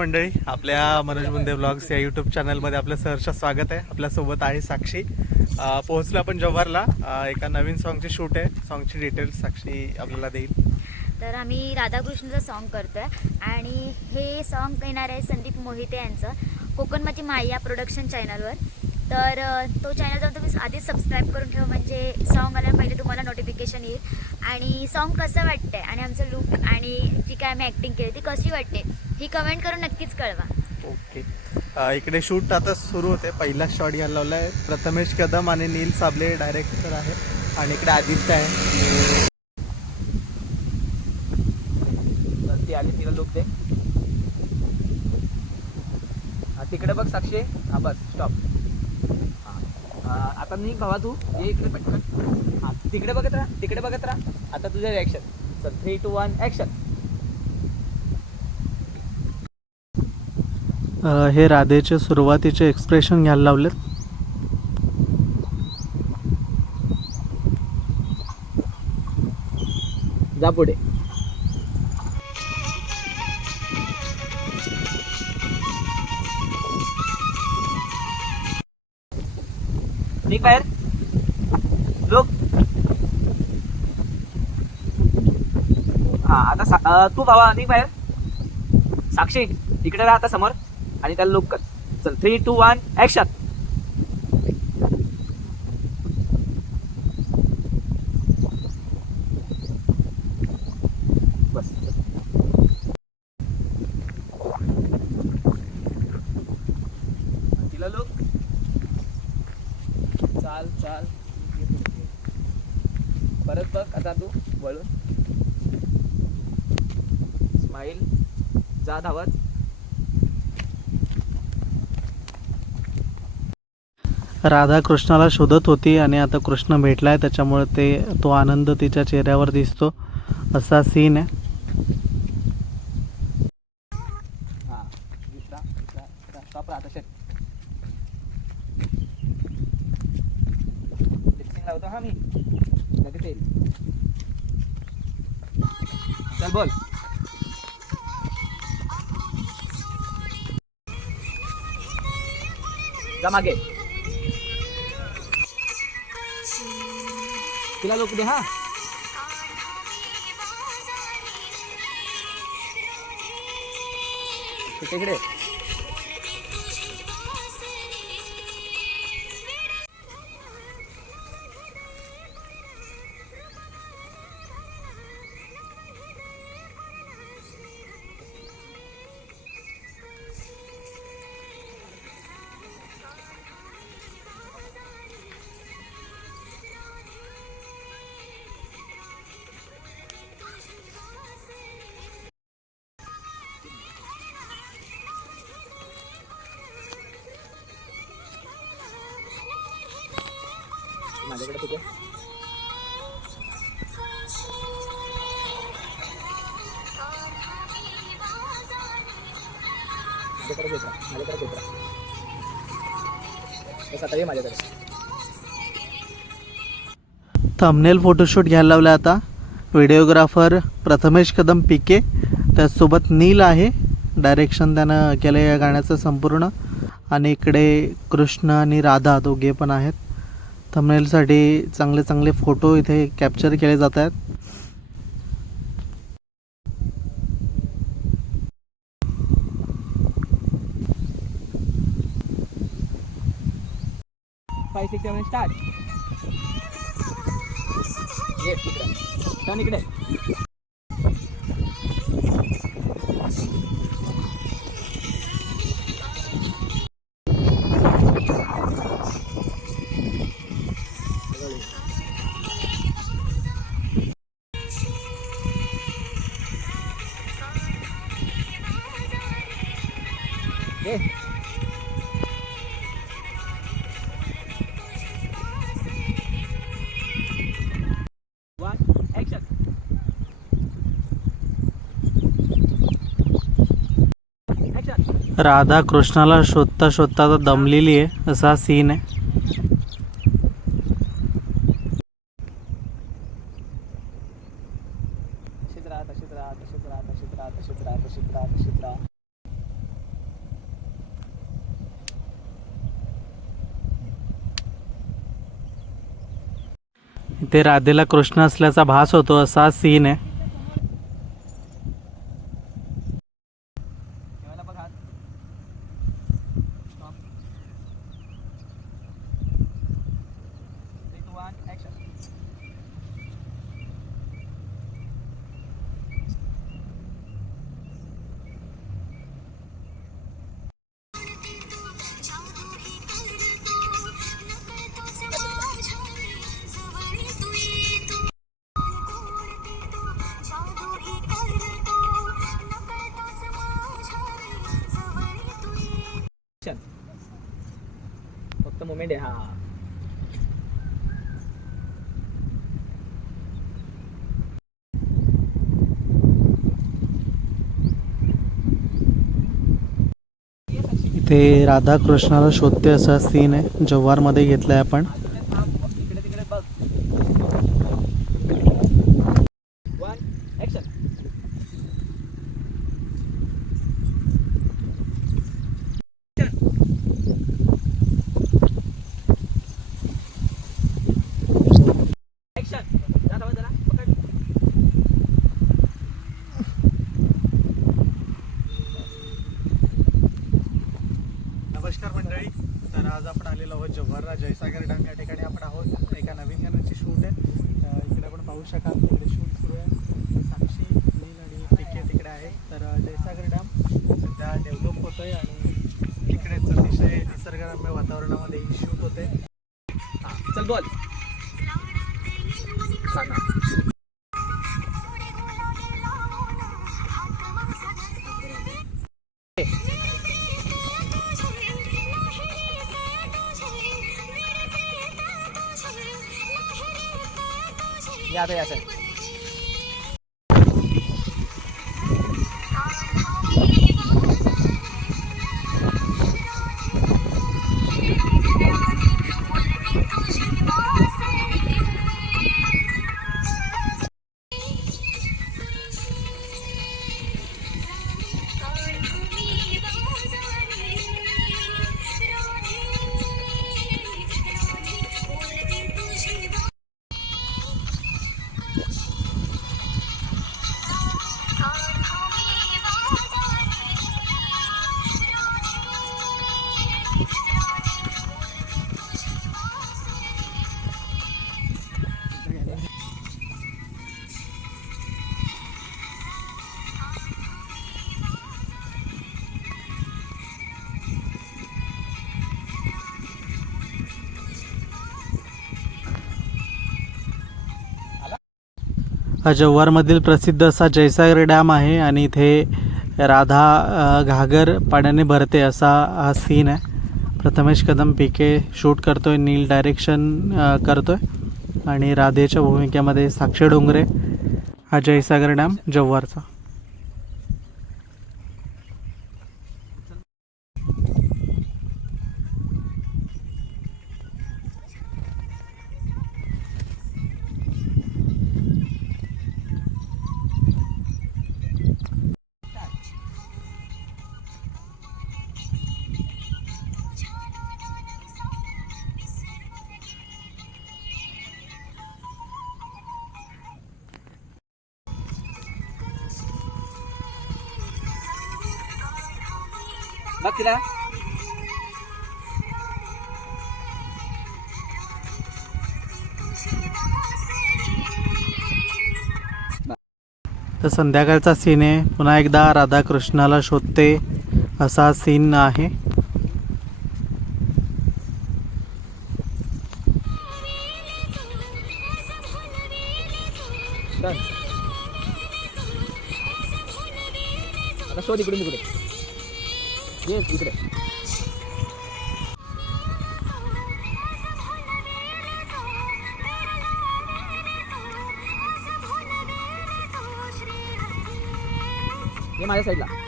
मंडळी आपल्या मनोज मुंदे ब्लॉग्स या यूट्यूब चॅनलमध्ये आपलं सहर्ष स्वागत आहे. आपल्यासोबत आहे साक्षी. पोहोचलो आपण जव्हारला. एका नवीन सॉन्गचे शूट आहे. सॉन्गची डिटेल्स साक्षी आपल्याला देईल. तर आम्ही राधाकृष्णचं सॉन्ग करतोय आणि हे सॉन्ग येणार आहे संदीप मोहिते यांचं कोकण माझी माया प्रोडक्शन चॅनलवर तर तो चॅनल जाऊन तुम्ही आधीच सबस्क्राईब करून ठेवा म्हणजे सॉन्ग आल्या पहिले तुम्हाला नोटिफिकेशन येईल. आणि सॉन्ग कसं वाटतंय आणि आमचं लुक आणि जी काय आम्ही ॲक्टिंग केली ती कशी वाटते ही कमेंट करून नक्कीच कळवा. ओके. इकडे शूट आता सुरू होते. पहिला शॉट घ्यायला लावला आहे प्रथमेश कदम आणि नील साबले डायरेक्टर आहे. आणि इकडे आदित्य आहे. ती आली तिला लुक दे. तिकडे बघ साक्षी. हा बस स्टॉप आता निघ भावा तू. ये इकडे पटकन. हा तिकडे बघत राहा तिकडे बघत राहा. आता तुझे रिॲक्शन चल थ्री टू वन ॲक्शन हे राधेचे सुरुवातीचे एक्सप्रेशन घ्यायला लावलेत. जा पुढे. निघ बाहेर लोक. हा आता सा- तू भावा निघ बाहेर. साक्षी इकडे राहा आता समोर. आणि त्याला लोक कर. चल थ्री टू वन ऍक्शन बस तिला लोक चाल चाल परत बघ आता तू वळून स्माईल जा धावत. राधा कृष्णाला शोधत होती आणि आता कृष्ण भेटलाय त्याच्यामुळे ते तो आनंद तिच्या चेहऱ्यावर दिसतो. असा सीन आहे. हा लावतो हा मी. लगेच येईल. चल बोल. जा मागे? तिला लोक दे हा. तिकडे माझ्याकडे कुठे माझ्याकडे माझ्याकडे आता ये माझ्याकडे. थंबनेल फोटोशूट घ्यायला लावला आता. व्हिडिओग्राफर प्रथमेश कदम पिके. त्याचसोबत नील आहे. डायरेक्शन त्यानं केलं या गाण्याचं संपूर्ण. आणि इकडे कृष्ण आणि राधा दोघे पण आहेत. थंबनेलसाठी चांगले चांगले फोटो इथे कॅप्चर केले जात आहेत. स्टार्ट इकडे. राधा कृष्णाला शोधता शोधता तर दमलेली आहे असा सीन आहे. ते राधेला कृष्ण असल्याचा भास होतो असा सीन आहे. फक्त राधाकृष्णाला आहे हा इथे शोधते असा सीन आहे. जव्हारमध्ये घेतलाय आपण इकडे तिकडे बघ वन ऍक्शन ऍक्शन जरा थांबा जरा पकड नमस्कार मंडळी तर आज आपण आलेलो आहोत जव्हारला जयसागर डॅम या ठिकाणी आपण आहोत एका नवीन गाण्याची शूट आहे तर इकडे आपण याद आहे असं जव्हारमधील प्रसिद्ध असा जयसागर डॅम आहे आणि इथे राधा घागर पाण्याने भरते असा हा सीन आहे. प्रथमेश कदम पिके शूट करतो आहे नील डायरेक्शन करतो आहे आणि राधेच्या भूमिकेमध्ये साक्षी डोंगरे हा जयसागर डॅम जव्हारचा. बघ तिला तर संध्याकाळचा सीन आहे. पुन्हा एकदा राधाकृष्णाला शोधते असा सीन आहे. शोध इकडून तिकडे. ये इकडे ये माझ्या साईडला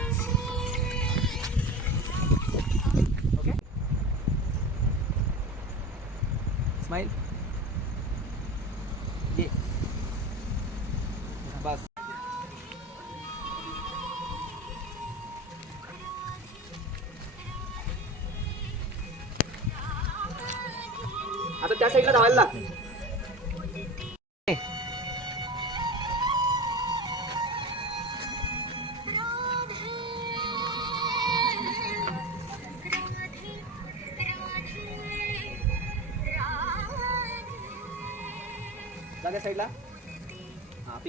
त्या साईडला धावायला लाग. साईडला.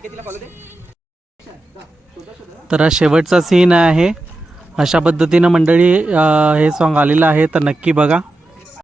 तिला फॉलो दे. तर हा शेवटचा सीन आहे. अशा पद्धतीनं मंडळी हे सॉन्ग आलेलं आहे. तर नक्की बघा.